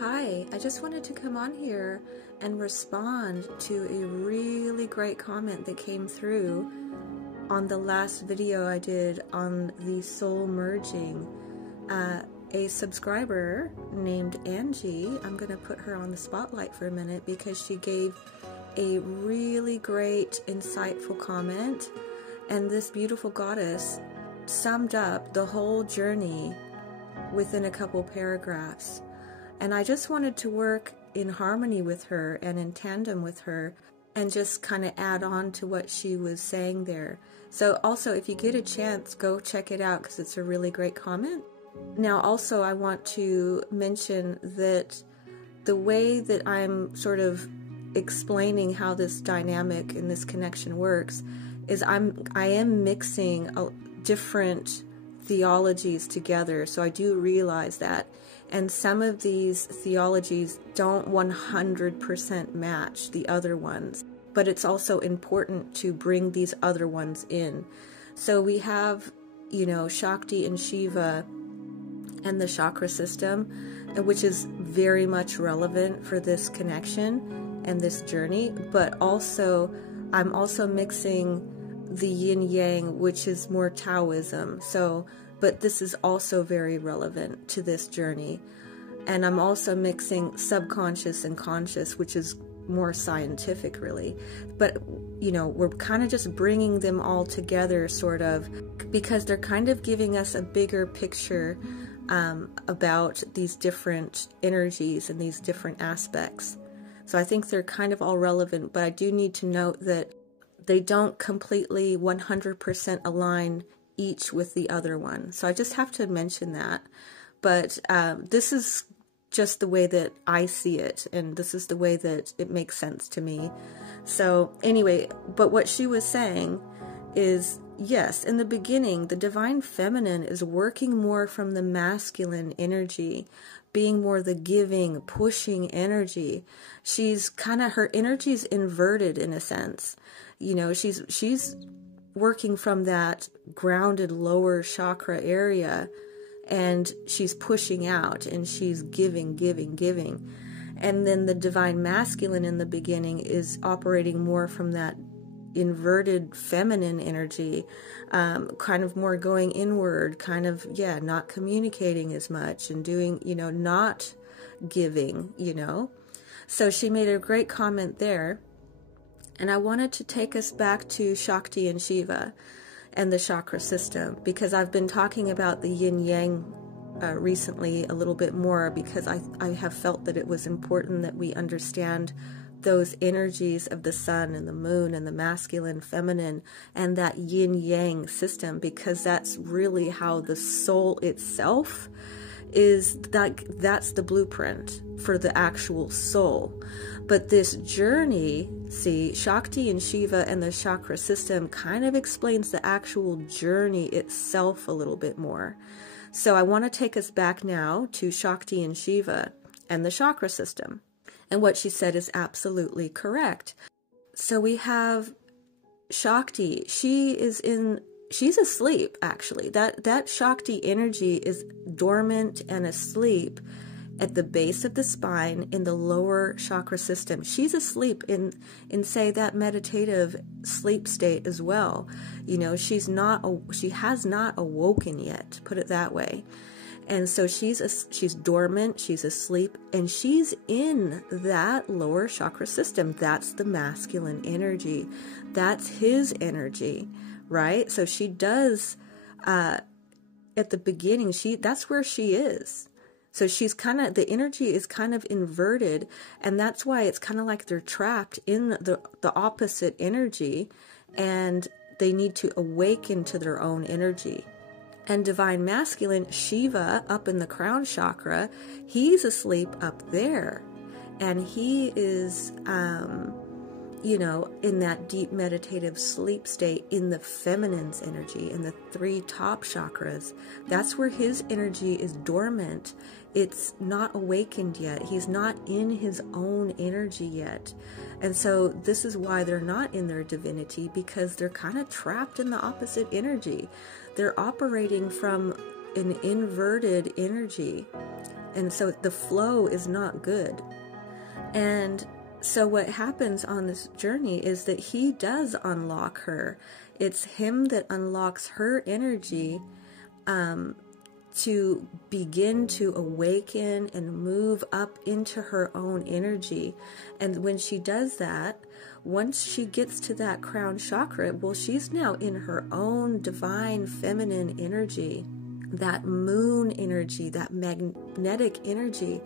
Hi, I just wanted to come on here and respond to a really great comment that came through on the last video I did on the soul merging. A subscriber named Angie, I'm going to put her on the spotlight for a minute because she gave a really great, insightful comment, and this beautiful goddess summed up the whole journey within a couple paragraphs. And I just wanted to work in harmony with her and in tandem with her and just kind of add on to what she was saying there. So also, if you get a chance, go check it out because it's a really great comment. Now also, I want to mention that the way that I'm sort of explaining how this dynamic and this connection works is I am mixing different theologies together. So I do realize that. And some of these theologies don't 100% match the other ones, but it's also important to bring these other ones in. So we have, Shakti and Shiva and the chakra system, which is very much relevant for this connection and this journey, but also I'm also mixing the yin yang, which is more Taoism. But this is also very relevant to this journey. And I'm also mixing subconscious and conscious, which is more scientific, really. But, we're kind of just bringing them all together, sort of, because they're kind of giving us a bigger picture about these different energies and these different aspects. So I think they're kind of all relevant, but I do need to note that they don't completely 100% align each with the other one. So I just have to mention that. But this is just the way that I see it, and this is the way that it makes sense to me. So anyway, but what she was saying is, yes, in the beginning, the divine feminine is working more from the masculine energy, being more the giving, pushing energy. She's kind of, her energy is inverted in a sense. She's working from that grounded lower chakra area, and she's pushing out and she's giving. And then the divine masculine in the beginning is operating more from that inverted feminine energy, kind of more going inward, kind of, not communicating as much and doing, not giving, So she made a great comment there. And I wanted to take us back to Shakti and Shiva and the chakra system, because I've been talking about the yin-yang recently a little bit more, because I have felt that it was important that we understand those energies of the sun and the moon and the masculine, feminine, and that yin-yang system, because that's really how the soul itself is. That's the blueprint for the actual soul. But this journey, see, Shakti and Shiva and the chakra system kind of explains the actual journey itself a little bit more. So I want to take us back now to Shakti and Shiva and the chakra system. And what she said is absolutely correct. So we have Shakti. She's asleep, actually. That Shakti energy is dormant and asleep at the base of the spine in the lower chakra system. She's asleep in say that meditative sleep state as well. She has not awoken yet, put it that way. And so she's dormant, she's asleep, and she's in that lower chakra system. That's the masculine energy. That's his energy, right? So she does, at the beginning, that's where she is. So she's the energy is kind of inverted, and that's why it's kind of like they're trapped in the opposite energy, and they need to awaken to their own energy. And divine masculine, Shiva, up in the crown chakra, he's asleep up there, and he is, in that deep meditative sleep state in the feminine's energy, in the 3 top chakras. That's where his energy is dormant. It's not awakened yet. He's not in his own energy yet. And so this is why they're not in their divinity, because they're kind of trapped in the opposite energy. They're operating from an inverted energy. And so the flow is not good. And so what happens on this journey is that he does unlock her. It's him that unlocks her energy to begin to awaken and move up into her own energy. And when she does that, once she gets to that crown chakra, well, she's now in her own divine feminine energy, that moon energy, that magnetic energy.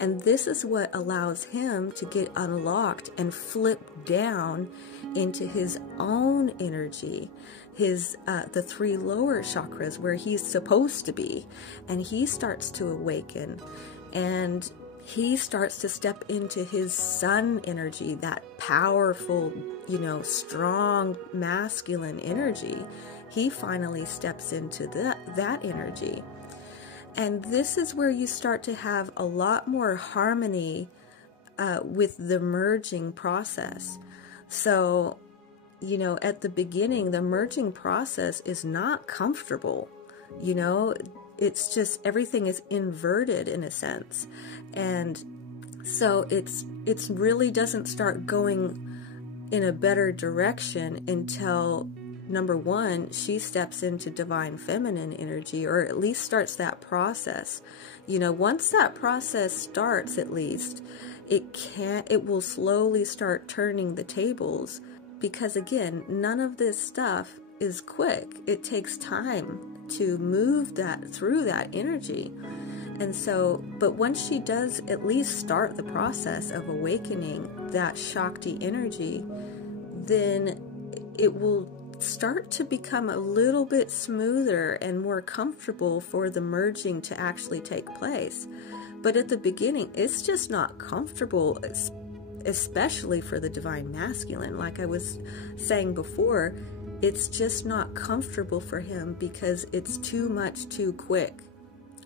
And this is what allows him to get unlocked and flip down into his own energy, his the 3 lower chakras where he's supposed to be. And he starts to awaken, and he starts to step into his sun energy, that powerful, strong masculine energy. He finally steps into that energy. And this is where you start to have a lot more harmony with the merging process. So, at the beginning, the merging process is not comfortable. It's just everything is inverted in a sense. And so it's really doesn't start going in a better direction until, number one, she steps into divine feminine energy, or at least starts that process. Once that process starts, at least it will slowly start turning the tables, because again, none of this stuff is quick. It takes time to move that through that energy. And so, but once she does at least start the process of awakening that Shakti energy, then it will start to become a little bit smoother and more comfortable for the merging to actually take place. But at the beginning, it's just not comfortable, especially for the divine masculine. Like I was saying before, it's just not comfortable for him because it's too much too quick.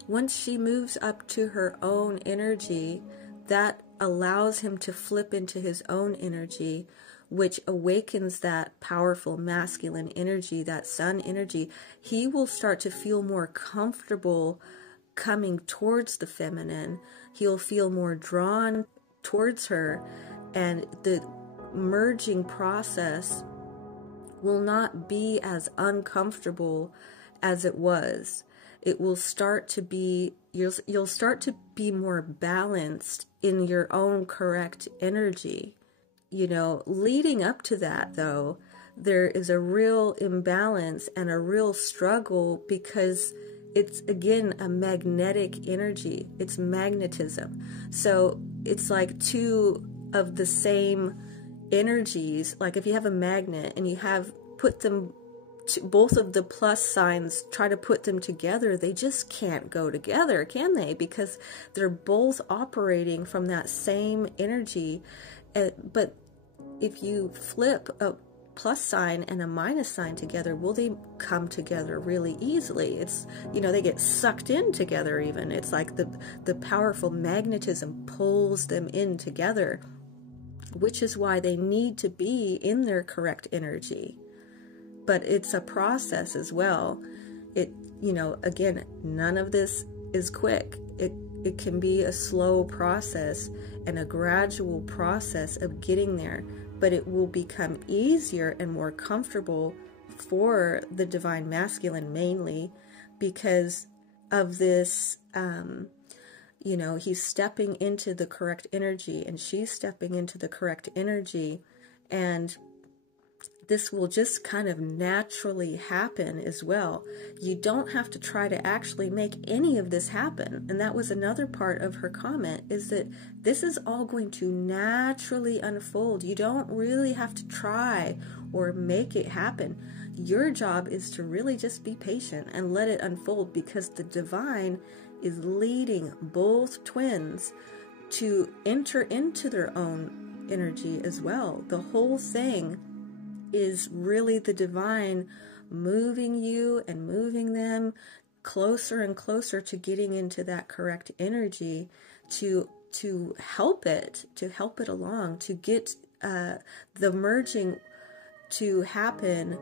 Once she moves up to her own energy, that allows him to flip into his own energy, which awakens that powerful masculine energy, that sun energy. He will start to feel more comfortable coming towards the feminine. He'll feel more drawn towards her, and the merging process will not be as uncomfortable as it was. It will start to be, you'll start to be more balanced in your own correct energy. Leading up to that, though, there is a real imbalance and a real struggle, because it's, again, a magnetic energy. It's magnetism. So it's like two of the same energies. Like if you have a magnet and you have put them, both of the plus signs, try to put them together, they just can't go together, can they? Because they're both operating from that same energy. But if you flip a plus sign and a minus sign together, will they come together really easily? It's, they get sucked in together even. It's like the powerful magnetism pulls them in together, which is why they need to be in their correct energy. But it's a process as well. Again, none of this is quick. It can be a slow process and a gradual process of getting there, but it will become easier and more comfortable for the divine masculine, mainly because of this, he's stepping into the correct energy and she's stepping into the correct energy, and this will just kind of naturally happen as well. You don't have to try to actually make any of this happen. And that was another part of her comment, is that this is all going to naturally unfold. You don't really have to try or make it happen. Your job is to really just be patient and let it unfold, because the divine is leading both twins to enter into their own energy as well. The whole thing is really the divine moving you and moving them closer and closer to getting into that correct energy, to help it along, to get the merging to happen.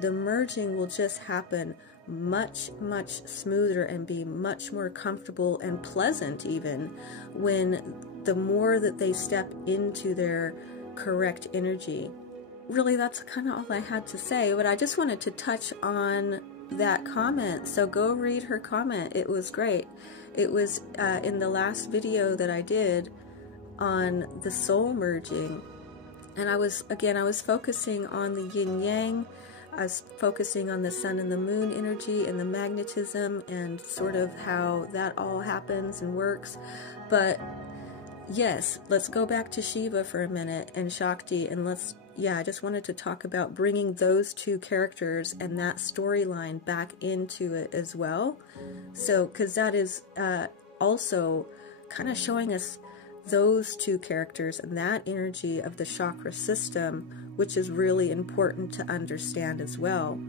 The merging will just happen much, much smoother and be much more comfortable and pleasant even when the more that they step into their correct energy. Really, that's kind of all I had to say, but I just wanted to touch on that comment. So go read her comment. It was great. It was in the last video that I did on the soul merging. And I was focusing on the yin yang. I was focusing on the sun and the moon energy and the magnetism and sort of how that all happens and works. But yes, let's go back to Shiva for a minute and Shakti, and I just wanted to talk about bringing those two characters and that storyline back into it as well. So, because that is also kind of showing us those two characters and that energy of the chakra system, which is really important to understand as well.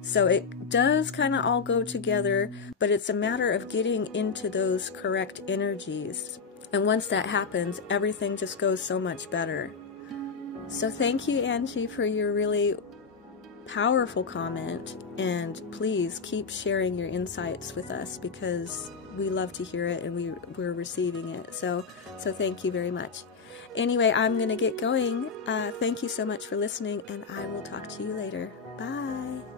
So it does kind of all go together, but it's a matter of getting into those correct energies. And once that happens, everything just goes so much better. So thank you, Angie, for your really powerful comment, and please keep sharing your insights with us because we love to hear it and we're receiving it. So thank you very much. Anyway, I'm going to get going. Thank you so much for listening, and I will talk to you later. Bye.